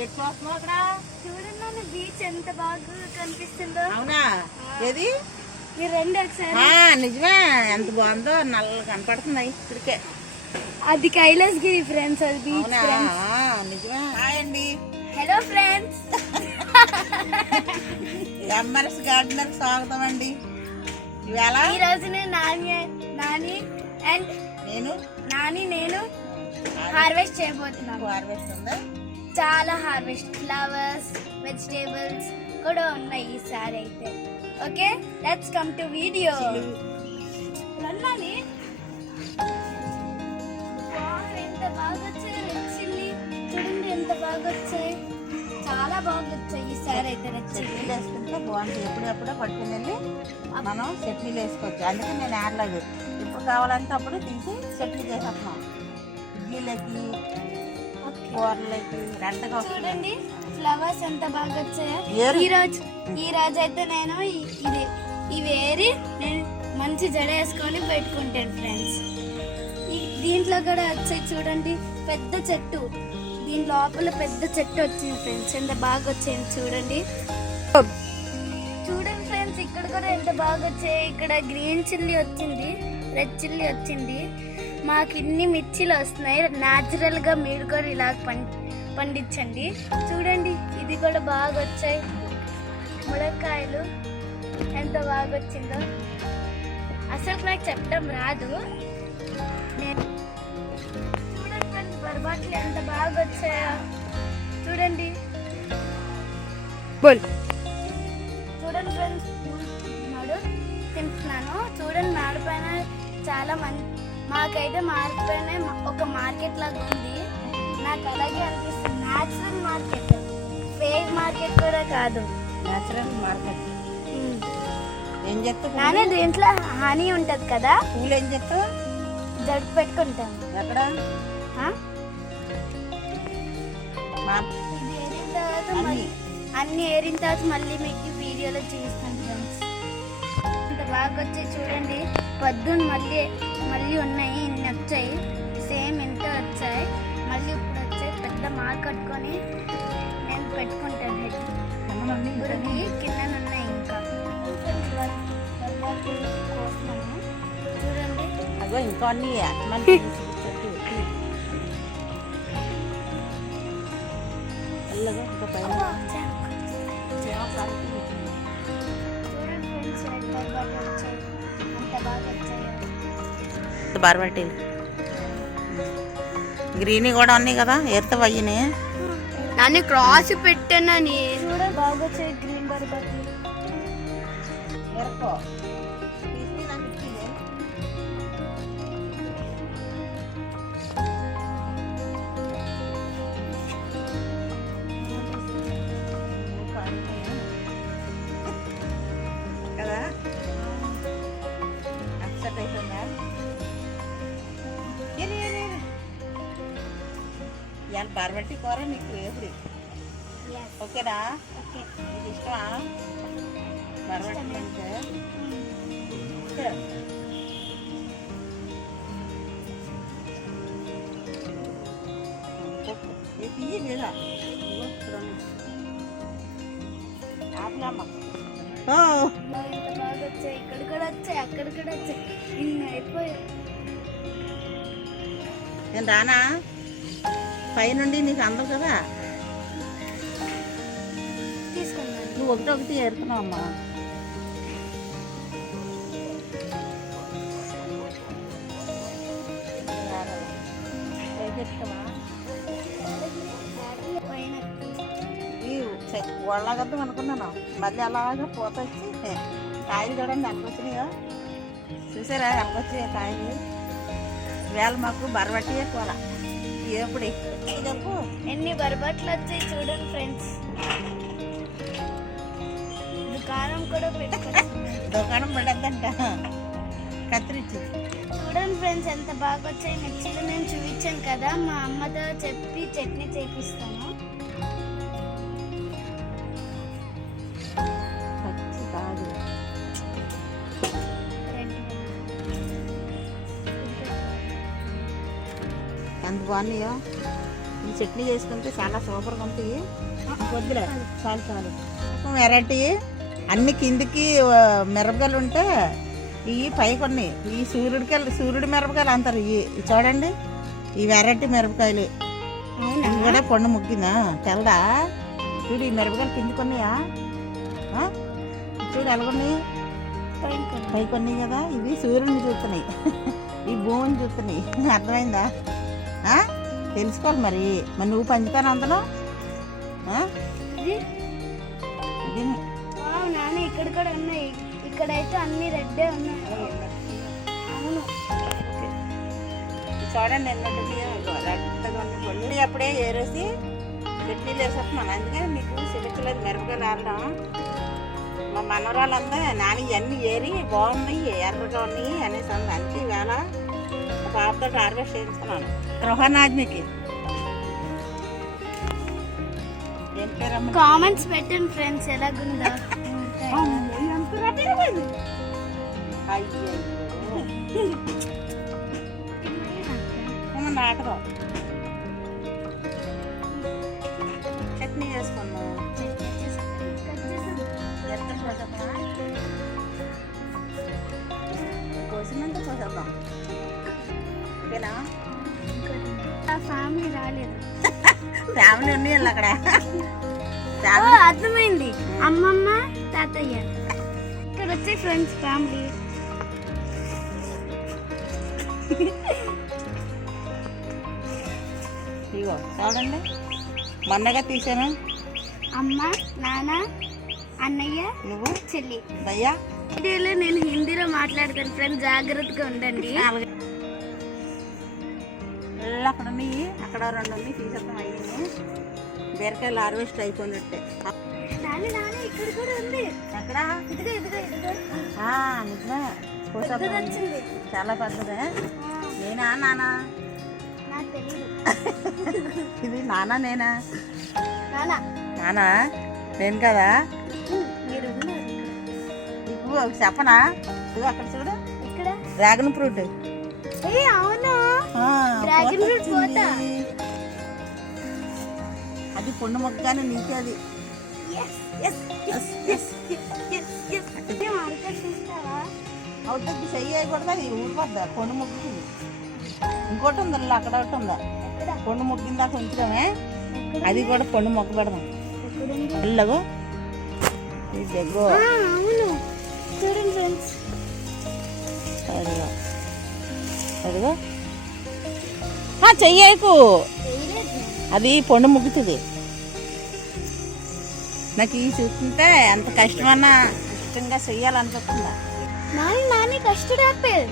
ఏడు చూస్తున్నావు అక్కడ చూడండి బీచ్ ఎంత బాగా కనిపిస్తుందో. అవునా ఏది ఈ రెండు ఒకసారి నిజమే ఎంత బాగుందో నల్ల కనపడుతున్నాయి ఇక్కడికే. అది కైలాసగిరి ఫ్రెండ్స్, అది బీచ్ అవునా ఫ్రెండ్స్. నిజమే. హాయ్ అండి. Hello friends. ఎంఆర్ఎస్ గార్డెనర్ స్వాగతం అండి. ఇవాళ ఈ రోజు నాని అండ్ నేను హార్వెస్ట్ చేయబోతున్నాము. హార్వెస్ట్ ఉందా? చాలా హార్వెస్ట్ ఫ్లవర్స్, వెజిటేబుల్స్ కూడా ఉన్నాయి ఈసారి అయితే. Okay, let's come to video. రన్నాలి. ఎంత బాగా వచ్చాయి రెడ్ చిల్లీ, చూడండి ఎంత బాగా వచ్చాయి, చాలా బాగా వచ్చాయి ఈసారి అయితే. రెడ్ చిల్లీ వేసుకుంటే బాగుంటుంది. ఎప్పుడెప్పుడో పట్టుకుని వెళ్ళి మనం చట్నీలు వేసుకోవచ్చు. అందుకే నేను ఆడలేదు. ఇప్పుడు కావాలంటే అప్పుడు తీసి చట్నీ చేసేస్తున్నాం. ఇడ్లీలకి కూరలకి రెండగా. చూడండి ఫ్లవర్స్ ఎంత బాగా వచ్చాయో. ఈ రోజు అయితే నేను ఇవేరి నేను మంచి జడ వేసుకొని పెట్టుకుంటాను ఫ్రెండ్స్. దీంట్లో కూడా వచ్చాయి చూడండి, పెద్ద చెట్టు. దీని లోపల పెద్ద చెట్టు వచ్చింది ఫ్రెండ్స్, ఎంత బాగా వచ్చింది చూడండి. చూడండి ఫ్రెండ్స్, ఇక్కడ కూడా ఎంత బాగా వచ్చాయి. ఇక్కడ గ్రీన్ చిల్లీ వచ్చింది, రెడ్ చిల్లీ వచ్చింది. మాకు ఇన్ని మిర్చిలు వస్తున్నాయి. న్యాచురల్ గా మీరు కూడా ఇలా పండించండి. చూడండి ఇది కూడా బాగా వచ్చాయి. మునక్కాయలు ఎంత బాగా వచ్చిందో అసలు నాకు చెప్పడం రాదు. చూడండి ఫ్రెండ్స్, బర్బాట్లు ఎంత బాగా వచ్చాయో చూడండి. చూడండి ఫ్రెండ్స్, మాడు తింటున్నాను. చూడండి మాడిపైన చాలా మంది, మాకైతే మాడిపైన ఒక మార్కెట్ లాగా ఉంది. నాకు అలాగే అనిపిస్తుంది. న్యాచురల్ మార్కెట్, ఫేక్ మార్కెట్ కూడా కాదు, న్యాచురల్ మార్కెట్. ఏం చేస్తావు? నానే దీంట్లో హనీ ఉంటది కదా, పూలు ఏం చేస్తావు? జడుపు పెట్టుకుంటాను. ఎక్కడ ఇది ఏరిన తర్వాత అన్ని ఏరిన తర్వాత మళ్ళీ మీకు వీడియోలో చూపిస్తాను ఫ్రెండ్స్. ఇంత బాగా వచ్చాయి చూడండి. పొద్దున్న మళ్ళీ ఉన్నాయి, ఇన్ని వచ్చాయి. సేమ్ ఇంత వచ్చాయి, మళ్ళీ ఇప్పుడు వచ్చాయి. పెద్ద మాల కట్టుకొని నేను పెట్టుకుంటాను. గురికి కింద ఉన్నాయి. ఇంకా కోస్తున్నాను చూడండి. అదో ఇంకా అన్ని బర్బట్టి గ్రీన్ కూడా ఉన్నాయి కదా, ఏరుతావు అయ్యని. దాన్ని క్రాస్ పెట్టానని బాగా వచ్చాయి గ్రీన్ బర్బట్టి. కదా అప్సెట్ అయిపోయిందా? ఇవాళ బర్బట్టి కూర నీకు ఎప్పుడు ఓకేనా? నీకు ఇష్టమా బర్బట్టి అంటే? తీయ లేదా ఆపలమ్మ. ఇక్కడ కూడా వచ్చాయి, అక్కడ కూడా వచ్చాయి. ఇన్ని అయిపోయాయి. నేను రానా? పైనుండి నీకు అందవు కదా, తీసుకున్నాను. నువ్వు ఒకటి ఏరుతున్నావు అమ్మా. ఒళ్ళగద్దాం అనుకున్నాను, మళ్ళీ అలాగా పూత వచ్చి కాయలు చూడండి ఎంత వచ్చినాయో. చూసారా ఎంత వచ్చాయి కాయలు? వేళ మాకు బర్బట్టి కూర ఎప్పుడు చెప్పు. ఎన్ని బర్బట్లు వచ్చాయి చూడండి ఫ్రెండ్స్. దుకాణం కూడా దుకాణం పడద్దంట, కత్తిరించి. చూడండి ఫ్రెండ్స్ ఎంత బాగా వచ్చాయి మిర్చీలు. నేను చూపించాను కదా, మా అమ్మతో చెప్పి చట్నీ చేపిస్తాను. ఎంత బాగున్నాయో. ఈ చట్నీ చేసుకుంటే చాలా సూపర్గా ఉంటుంది. వద్దులే, చాలు చాలు. వెరైటీ అన్ని కిందికి మిరపకాయలు ఉంటే ఇవి పైకి ఉన్నాయి. ఈ సూర్యుడి మిరపకాయలు అంటారు. ఇవి చూడండి, ఈ వెరైటీ మిరపకాయలు. ఇవి కూడా పండు ముగ్గిందా తెల్లదా? చూడు, ఈ మిరపకాయలు కిందికి ఉన్నాయా? చూడు ఎలాగున్నాయి, పైకి ఉన్నాయి కదా. ఇవి సూర్యుడిని చూస్తున్నాయి, ఈ భూమిని చూస్తున్నాయి. అర్థమైందా? తెలుసుకోవాలి మరి. మరి నువ్వు పంచుతాను అందులో. నాన్న ఇక్కడ కూడా ఉన్నాయి. ఇక్కడైతే అన్ని రెడ్డే ఉన్నాయి. అవును, చూడండి ఎన్నట్టు రెడ్గా ఉన్న పళ్ళు అప్పుడే ఏరేసి చట్నీలు వేసేస్తున్నాను. అందుకే మీకు చూపించలేదు మిరపకాయలు ఆడడం. మా మనవరాళ్ళంతా నాని ఇవన్నీ ఏరి బాగున్నాయి, ఎర్రగా ఉన్నాయి అనేసి అంది. అందుకే ఈవేళ పాపతో హార్వెస్ట్ చేయించుకున్నాను. రోహనాజ్మికి ఏం పేరమ్మ? కామెంట్స్ పెట్టండి ఫ్రెండ్స్ ఎలాగుందా. నాటకం చట్నీ చేసుకున్నాం. కోసినంత కోసేద్దాం. ఓకేనా? ఫ్యామిలీ రాలేదు. ఫ్యామిలీ ఉన్నాయి అక్కడ. అర్థమైంది, అమ్మమ్మ తాతయ్య. ఇక్కడ వచ్చి ఫ్రెండ్స్ ఫ్యామిలీ. ఇగో చూడండి, మొన్నగా తీసాను. అమ్మ, నాన్న, అన్నయ్య, నువ్వు, చెల్లి. దయ్యా వీడియోలో నేను హిందీలో మాట్లాడతాను ఫ్రెండ్స్, జాగ్రత్తగా ఉండండి. అక్కడ ఉన్నాయి, అక్కడ 2 ఉన్నాయి. తీసేద్దాం. అయ్యి బీరకాయలు హార్వెస్ట్ అయిపోయినట్టే. ఇక్కడ కూడా ఉంది. ఎక్కడ? నిజమే, వచ్చింది. చాలా పెద్దదే. నేనా నానా? నాకు తెలియదు. ఇది నానా నేనా? నానా. నానా నేను కదా. మీరు నీకు చెప్పనా? ఇదిగో అక్కడ చూడు, ఇక్కడ డ్రాగన్ ఫ్రూట్. అవును, డ్రాగన్ ఫ్రూట్ పోతా. అది పొండు మొక్కగానే నీకే అది. అవుతుంది, చెయ్యి వేయకూడదు. అది ఊడిపోద్దా పొండు మొగ్గుతుంది. ఇంకోటి ఉందా అక్కడ, ఒకటి ఉందా పొండు మొగ్గిన దాకా ఉంచడమే. అది కూడా పొండు మొక్క పెడదాం. ఇళ్ళగో ఇదిగో. అవును, చూడండి ఫ్రెండ్స్. అదిగో అదిగో. చెయ్యకు, అది పొండు ముగ్గుతుంది. నాకు ఈ చూస్తుంటే ఎంత కష్టమన్నా ఇష్టంగా చెయ్యాలనిపిస్తుందా? Nani custard Apple.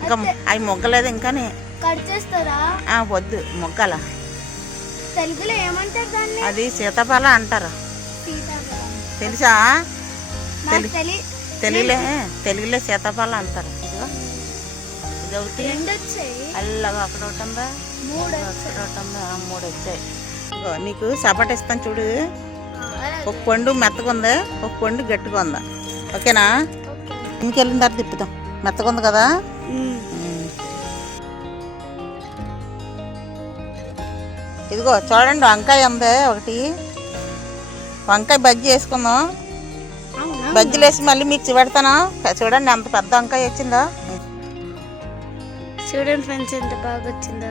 ఇంకా అవి మొగ్గలేదు. ఇంకా కట్ చేస్తారా? వద్దు, మొగ్గల. తెలుగులో ఏమంటారు దాన్ని? అది సీతాఫల అంటారు. తెలుసా? తెలుగులో సీతాఫలం అంటారు. ఇదిగో ఇదొకటి, అల్లగా అక్కడ ఒకటి ఉందా, అక్కడ ఒకటి ఉందా, 3 వచ్చాయి. నీకు సపోటా ఇస్తాను చూడు. ఒక పండు మెత్తగా ఉందా, ఒక పండు గట్టిగా ఉందా. ఓకేనా? ఇంకెళ్ళిన తర్వాత తిప్పుతాం. మెత్తగా ఉంది కదా. ఇదిగో చూడండి, వంకాయ ఉంది ఒకటి. వంకాయ బజ్జీ వేసుకుందాం. బజ్జీలు వేసి మళ్ళీ మీకు చూపెడతాను. చూడండి ఎంత పెద్ద వంకాయ వచ్చిందో. చూడండి ఫ్రెండ్స్ ఎంత బాగా వచ్చిందో.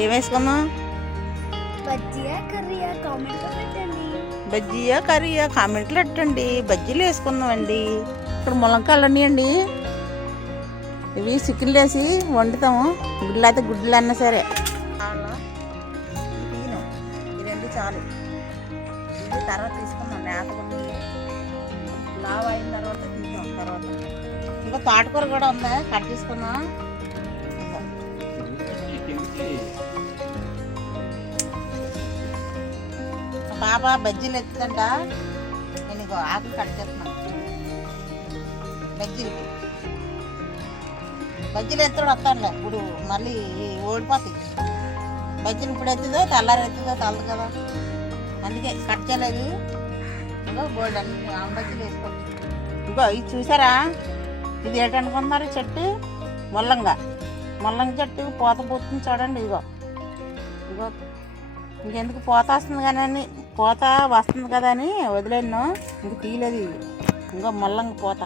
ఏం వేసుకుందాం? బజ్జీయా కర్రీయా కామెంట్లో పెట్టండి. బజ్జీయా కర్రీయా కామెంట్లో పెట్టండి. బజ్జీలు వేసుకుందామండి. ఇక్కడ ములంకాయలు ఉన్నాయండి. ఇవి చికెన్లు వేసి వండుతాము. గుడ్లు అయితే గుడ్లు అన్నా సరే. ఈ 2 చాలు. ఇది తర్వాత తీసుకుందాం. నేతగుండి లావ్ అయిన తర్వాత తీద్దాం. తర్వాత ఇంకా తోటకూర కూడా ఉందా, కట్ చేసుకుందాం. పాప బజ్జీలు ఎత్తుందంట. నేను ఇగో ఆకులు కట్ చేస్తున్నాను. బజ్జీలు ఎత్తుడు వస్తానులే. ఇప్పుడు మళ్ళీ ఓడిపోతాయి బజ్జీలు. ఇప్పుడు ఎత్తుదో తెల్లారి ఎత్తుదో తెలదు కదా, అందుకే కట్ చేయలేదు. ఇంకో బోల్డ్ అన్ని బజ్జీలు వేసుకోవచ్చు. ఇంకో ఇది చూసారా? ఇది ఏంటనుకున్నారు? చెట్టు ముల్లంగా చెట్టు పూత పూస్తుంది చూడండి. ఇదిగో ఇదిగో ఇంకెందుకు పూత వస్తుంది కానీ పూత వస్తుంది కదా అని వదిలేను, ఇంక తీయలేదు. ఇది ఇంకో ముల్లంగ పూత.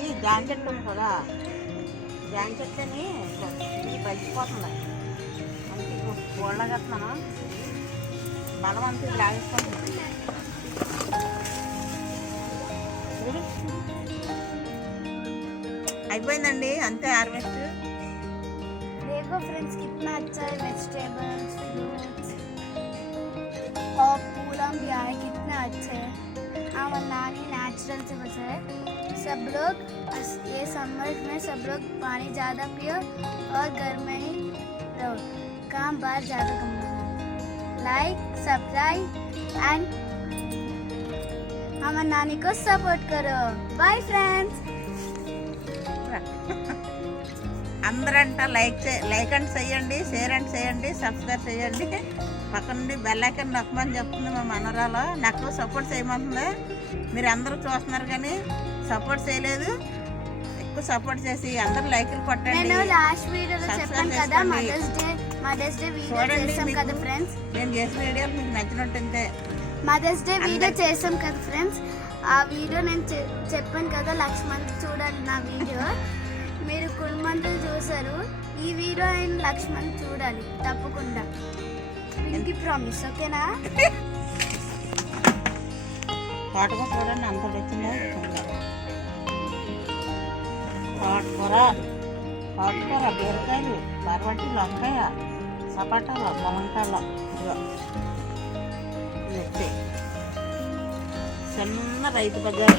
ఈ జామ చెట్టు ఉంది కదా, జామ చెట్టు అని ఇది బతికిపోతుంది. మనకి గోళ్ళ కట్టినాను బలం అంతా ఇది లాగేసుకుంటుంది. అయిపోయిందండి, అంతే హార్వెస్ట్. देखो फ्रेंड्स कितना अच्छा है वेजिटेबल्स फ्रूट्स और पूरा भी है कितना अच्छा है. हमारे नानी नेचुरल से बचाए. सब लोग ये समर में सब लोग पानी ज़्यादा पियो और घर में ही रहो, काम बाहर ज़्यादा कम लाइक सब्सक्राइब एंड हमारे नानी को सपोर्ट करो. Bye friends. అందరంట లైక్ అండ్ చేయండి, షేర్ అండ్ చేయండి, సబ్స్క్రైబ్ చేయండి. పక్కన నుండి బెల్ ఐకాన్ నొక్కమని చెప్తుంది మా మనరాలు. నాకు సపోర్ట్ చేయమంటుంది. మీరు అందరూ చూస్తున్నారు కానీ సపోర్ట్ చేయలేదు. ఎక్కువ సపోర్ట్ చేసి అందరూ లైకులు కొట్టండి. నేను లాస్ట్ వీడియోలో చెప్పాను కదా మదర్స్ డే వీడియో చేసాం కదా ఫ్రెండ్స్. నేను చేసిన వీడియోలు మీకు నచ్చినట్టుంటే మదర్స్ డే వీడియో చేసాం కదా ఫ్రెండ్స్. ఆ వీడియో నేను చెప్పాను కదా లక్ష్మణ్ చూడాలి నా వీడియో. మీరు కుటుంబంతో చూసారు. ఈ వీడియో ఆయన లక్ష్మణ్ చూడాలి తప్పకుండా. ఇంటి ప్రామిస్ ఓకేనా. తోటకూర చూడండి అంత వచ్చిందా. తోటకూర బీరకాయలు బరవట్టి వంకాయ సపాటాలు ములంకాయలు వచ్చాయి. చిన్న రైతు బజార్